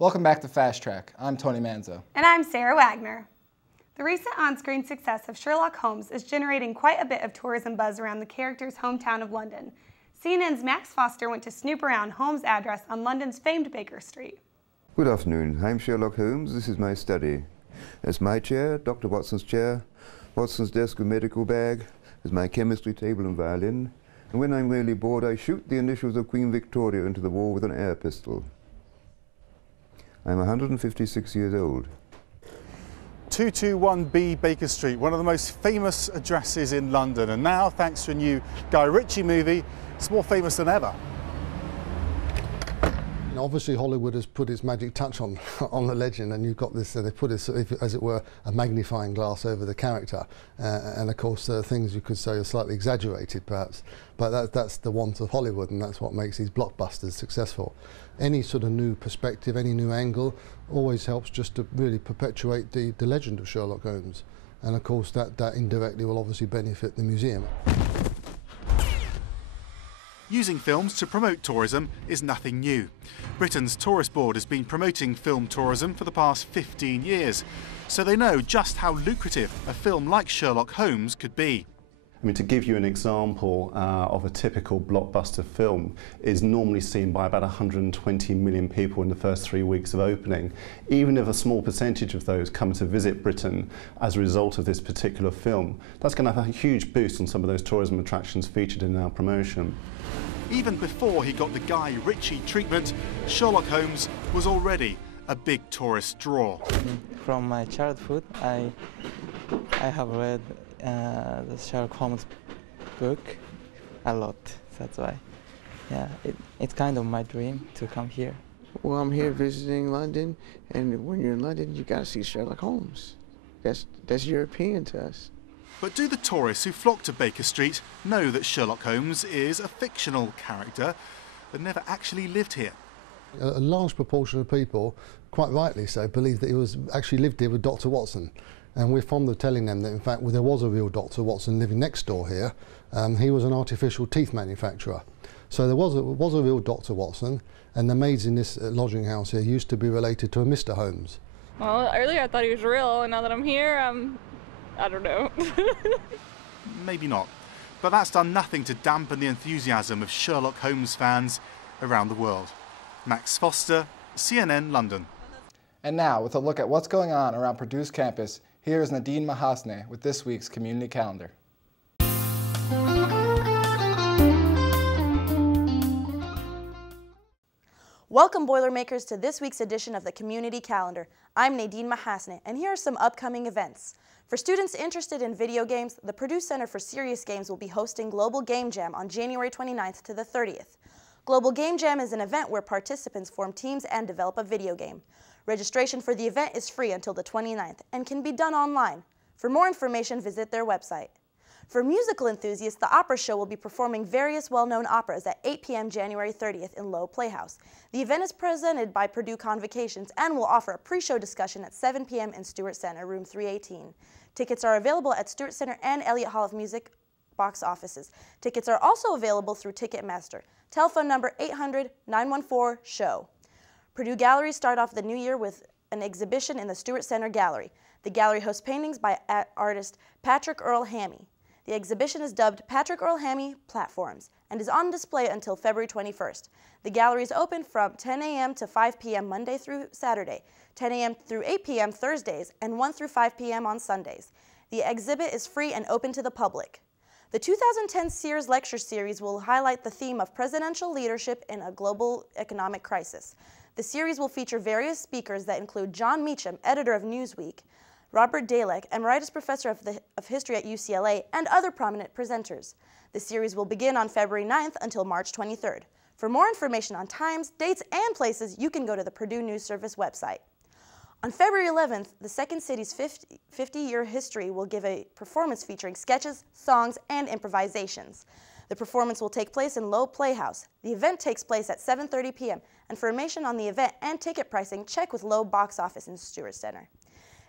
Welcome back to Fast Track. I'm Tony Manzo. And I'm Sarah Wagner. The recent on-screen success of Sherlock Holmes is generating quite a bit of tourism buzz around the character's hometown of London. CNN's Max Foster went to snoop around Holmes' address on London's famed Baker Street. Good afternoon. I'm Sherlock Holmes. This is my study. That's my chair, Dr. Watson's chair, Watson's desk and medical bag. There's my chemistry table and violin. And when I'm really bored, I shoot the initials of Queen Victoria into the wall with an air pistol. I'm 156 years old. 221B Baker Street, one of the most famous addresses in London, and now, thanks to a new Guy Ritchie movie, it's more famous than ever. Obviously Hollywood has put its magic touch on the legend, and you've got this, they put this, as it were, a magnifying glass over the character, and of course things you could say are slightly exaggerated perhaps, but that's the want of Hollywood, and that's what makes these blockbusters successful. Any sort of new perspective, any new angle always helps just to really perpetuate the legend of Sherlock Holmes, and of course that indirectly will obviously benefit the museum. Using films to promote tourism is nothing new. Britain's Tourist Board has been promoting film tourism for the past 15 years, so they know just how lucrative a film like Sherlock Holmes could be. I mean, to give you an example of a typical blockbuster film is normally seen by about 120 million people in the first 3 weeks of opening. Even if a small percentage of those come to visit Britain as a result of this particular film, that's going to have a huge boost on some of those tourism attractions featured in our promotion. Even before he got the Guy Ritchie treatment, Sherlock Holmes was already a big tourist draw. From my childhood, I have read the Sherlock Holmes book a lot. That's why, yeah, it's kind of my dream to come here. Well, I'm here visiting London, and when you're in London, you got to see Sherlock Holmes. That's European to us. But do the tourists who flock to Baker Street know that Sherlock Holmes is a fictional character that never actually lived here? A large proportion of people, quite rightly so, believe that he was actually lived here with Dr. Watson. And we're fond of telling them that, in fact, there was a real Dr. Watson living next door here. He was an artificial teeth manufacturer. So there was a real Dr. Watson, and the maids in this lodging house here used to be related to a Mr. Holmes. Well, earlier I thought he was real, and now that I'm here, I don't know. Maybe not. But that's done nothing to dampen the enthusiasm of Sherlock Holmes fans around the world. Max Foster, CNN, London. And now, with a look at what's going on around Purdue's campus, here is D.mov with this week's community calendar. Welcome, Boilermakers, to this week's edition of the Community Calendar. I'm Nadine Mahasne, and here are some upcoming events. For students interested in video games, the Purdue Center for Serious Games will be hosting Global Game Jam on January 29th to the 30th. Global Game Jam is an event where participants form teams and develop a video game. Registration for the event is free until the 29th and can be done online. For more information, visit their website. For musical enthusiasts, the Opera Show will be performing various well-known operas at 8 p.m. January 30th in Lowe Playhouse. The event is presented by Purdue Convocations and will offer a pre-show discussion at 7 p.m. in Stewart Center, room 318. Tickets are available at Stewart Center and Elliott Hall of Music box offices. Tickets are also available through Ticketmaster. Telephone number 800-914-SHOW. Purdue Galleries start off the new year with an exhibition in the Stewart Center Gallery. The gallery hosts paintings by artist Patrick Earl Hammy. The exhibition is dubbed Patrick Earl Hammy Platforms and is on display until February 21st. The gallery is open from 10 a.m. to 5 p.m. Monday through Saturday, 10 a.m. through 8 p.m. Thursdays, and 1 through 5 p.m. on Sundays. The exhibit is free and open to the public. The 2010 Sears Lecture Series will highlight the theme of presidential leadership in a global economic crisis. The series will feature various speakers that include John Meacham, editor of Newsweek, Robert Dalek, Emeritus Professor of History at UCLA, and other prominent presenters. The series will begin on February 9th until March 23rd. For more information on times, dates, and places, you can go to the Purdue News Service website. On February 11th, the Second City's 50-year history will give a performance featuring sketches, songs, and improvisations. The performance will take place in Lowe Playhouse. The event takes place at 7:30 p.m. Information on the event and ticket pricing, check with Lowe Box Office in Stewart Center.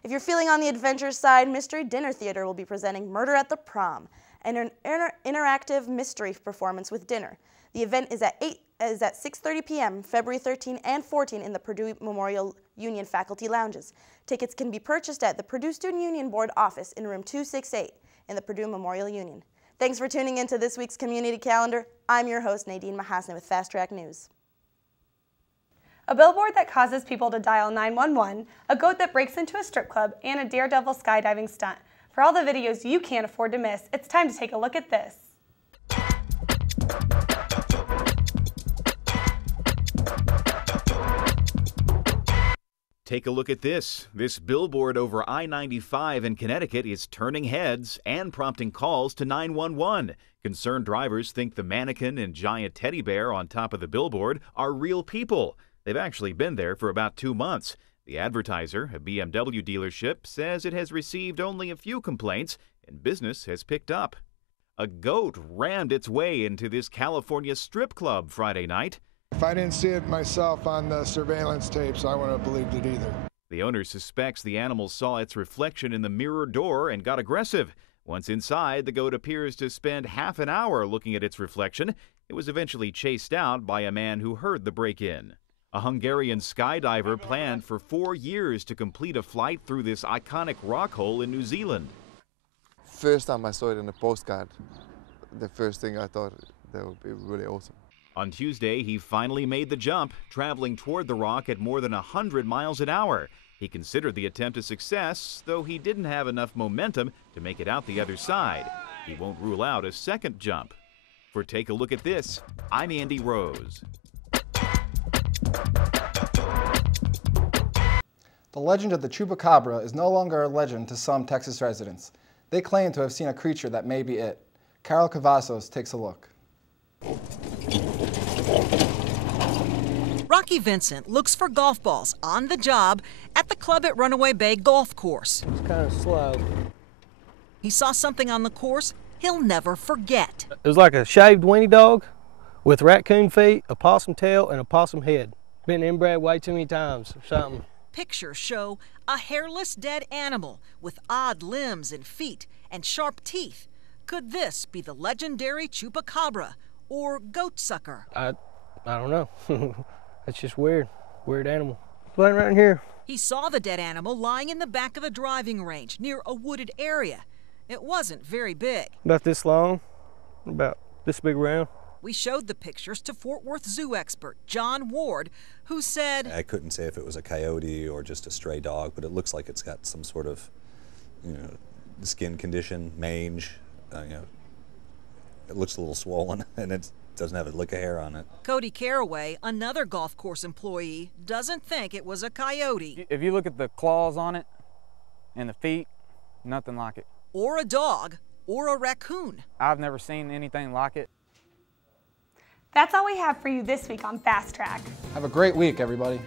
If you're feeling on the adventure side, Mystery Dinner Theater will be presenting Murder at the Prom. and an interactive mystery performance with dinner. The event is at 6:30 p.m. February 13 and 14 in the Purdue Memorial Union Faculty Lounges. Tickets can be purchased at the Purdue Student Union Board office in room 268 in the Purdue Memorial Union. Thanks for tuning in to this week's Community Calendar. I'm your host, Nadine Mahasne with Fast Track News. A billboard that causes people to dial 911, a goat that breaks into a strip club, and a daredevil skydiving stunt. For all the videos you can't afford to miss, it's time to take a look at this. Take a look at this. This billboard over I-95 in Connecticut is turning heads and prompting calls to 911. Concerned drivers think the mannequin and giant teddy bear on top of the billboard are real people. They've actually been there for about 2 months. The advertiser, a BMW dealership, says it has received only a few complaints and business has picked up. A goat rammed its way into this California strip club Friday night. If I didn't see it myself on the surveillance tapes, I wouldn't have believed it either. The owner suspects the animal saw its reflection in the mirror door and got aggressive. Once inside, the goat appears to spend half an hour looking at its reflection. It was eventually chased out by a man who heard the break-in. A Hungarian skydiver planned for 4 years to complete a flight through this iconic rock hole in New Zealand. First time I saw it in a postcard, the first thing I thought that would be really awesome. On Tuesday, he finally made the jump, traveling toward the rock at more than 100 miles an hour. He considered the attempt a success, though he didn't have enough momentum to make it out the other side. He won't rule out a second jump. For Take a Look at This, I'm Andy Rose. The legend of the Chupacabra is no longer a legend to some Texas residents. They claim to have seen a creature that may be it. Carol Cavazos takes a look. Rocky Vincent looks for golf balls on the job at the club at Runaway Bay Golf Course. It's kind of slow. He saw something on the course he'll never forget. It was like a shaved weenie dog with raccoon feet, a possum tail, and a possum head. Been inbred way too many times or something. Pictures show a hairless dead animal with odd limbs and feet and sharp teeth. Could this be the legendary Chupacabra or goat sucker? I don't know. That's just weird. Weird animal. Playing right here. He saw the dead animal lying in the back of a driving range near a wooded area. It wasn't very big. About this long, about this big around. We showed the pictures to Fort Worth zoo expert John Ward, who said, I couldn't say if it was a coyote or just a stray dog, but it looks like it's got some sort of, skin condition, mange. It looks a little swollen, and it doesn't have a lick of hair on it. Cody Caraway, another golf course employee, doesn't think it was a coyote. If you look at the claws on it and the feet, nothing like it. Or a dog, or a raccoon. I've never seen anything like it. That's all we have for you this week on Fast Track. Have a great week, everybody.